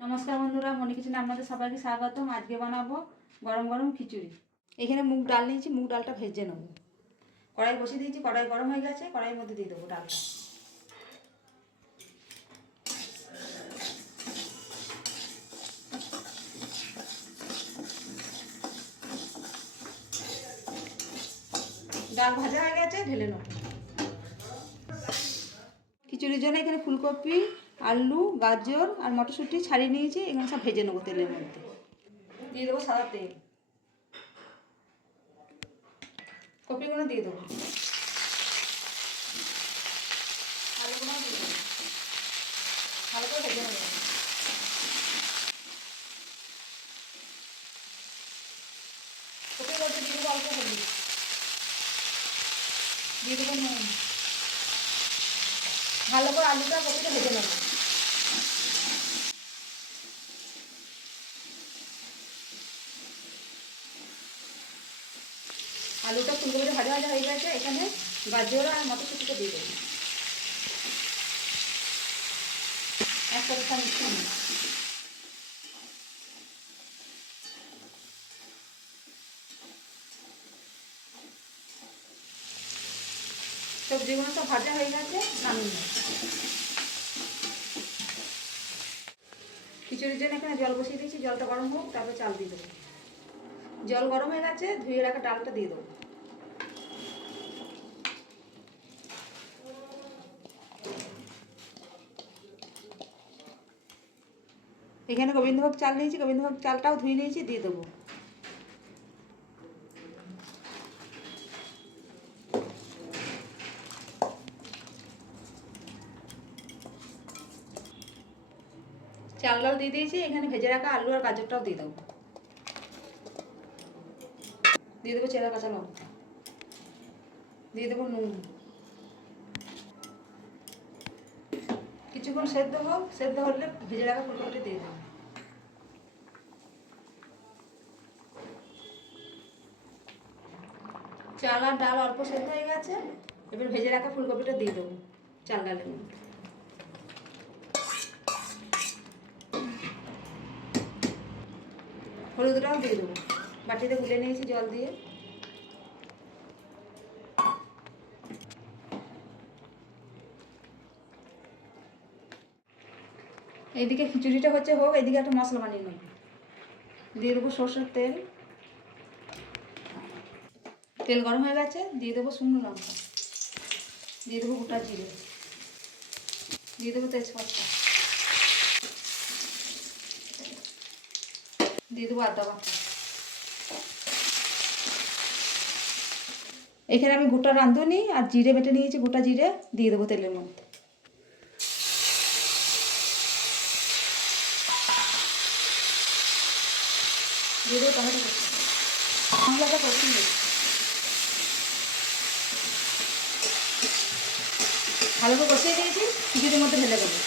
নমস্কার বন্ধুরা, মনি কিচেনে আপনাদের সবাইকে স্বাগতম। আজকে বানাবো গরম গরম খিচুড়ি। এখানে মুগ ডাল নিয়েছি, মুগ ডালটা ভেজে নেব। কড়াই বসিয়ে দিয়েছি, কড়াই গরম হয়ে গেছে, কড়াইয়ের মধ্যে দিয়ে দেবো ডালটা। ডাল ভাজা হয়ে গেছে, ঢেলে নেব। খিচুড়ির জন্য এখানে ফুলকপি, আলু, গাজর আর মটরশুঁটি ছাড়িয়ে নিয়েছি। এখানে সব ভেজে নেবো তেলের মধ্যে। দিয়ে দেবো সাদা তেল, কপিগুলো দিয়ে দেবো, আলুগুলো দিয়ে দেবো, ভালো করে ভেজে নেবো। কপির মধ্যে দিয়ে দেবো অল্প হলুদ, দিয়ে দেবো নুন। ভালো করে আলুটা কপিটা ভেজে নেবো। আলুটা ফুলকপিটা ভাজা ভাজা হয়ে গেছে। এখানে গাজর আর মটরশুঁটিটা দিয়ে দেবো, একসাথে সব মিশিয়ে নিই। সবজিগুলো সব ভাজা হয়ে গেছে, নামিয়ে নেব। খিচুড়ির জন্য এখানে জল বসিয়ে দিয়েছি, জলটা গরম হোক, তারপর চাল দিয়ে দেবো। জল গরম হয়ে গেছে, ধুয়ে রাখা ডালটা দিয়ে দেবো। এখানে গোবিন্দভোগ চাল নিয়েছি, গোবিন্দভোগ চালটাও ধুয়ে নিয়েছি, দিয়ে দেবো। চাল ডাল দিয়ে দিয়েছি। এখানে ভেজে রাখা আলু আর গাজরটাও দিয়ে দেবো। দিয়ে দেবো চেরা কাঁচা লঙ্কা, দিয়ে দেবো নুন। কিছুক্ষণ সেদ্ধ হোক, সেদ্ধ হলে ভেজে রাখা ফুলকপিটা দিয়ে দেবো। চাল আর ডাল অল্প সেদ্ধ হয়ে গেছে, এবার ভেজে রাখা ফুলকপিটা দিয়ে দেবো চাল ডালের মধ্যে। হলুদটাও দিয়ে দেবো, বাটিতে গুলে নিয়েছি জল দিয়ে। এইদিকে খিচুড়িটা হচ্ছে হোক, এইদিকে একটা মশলা বানিয়ে নেব। দিয়ে দেবো সরষের তেল, তেল গরম হয়ে গেছে, দিয়ে দেবো শুকনো লঙ্কা, দিয়ে দেবো গোটা জিরে, দিয়ে দেবো তেজপাতা, দিয়ে দেবো আদা বাটা। এখানে আমি গোটা রাঁধুনি আর জিরে বেটে নিয়েছি, গোটা জিরে দিয়ে দেবো তেলের মধ্যে। দিয়ে দেবো টমেটো কুচি, মশলাটা কষিয়ে নেব। ভালো করে কষিয়ে দিয়েছি, খিচুড়ির মধ্যে ঢেলে দেবো।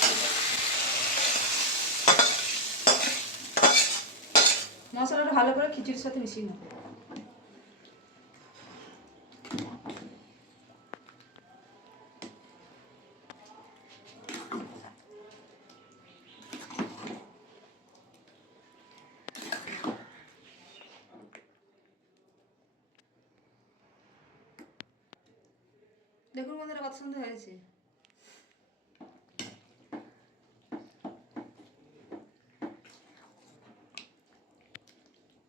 মশলাটা ভালো করে খিচুড়ির সাথে মিশিয়ে নেব। দেখুন বন্ধুরা কত সুন্দর হয়েছে।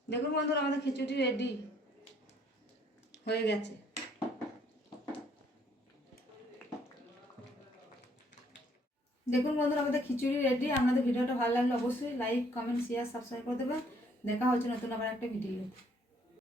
দেখুন বন্ধুরা আমাদের খিচুড়ি রেডি হয়ে গেছে। দেখুন বন্ধুরা আমাদের খিচুড়ি রেডি। আপনাদের ভিডিওটা ভালো লাগলে অবশ্যই লাইক, কমেন্ট, শেয়ার, সাবস্ক্রাইব করে দেবেন। দেখা হচ্ছে নতুন আবার একটা ভিডিও।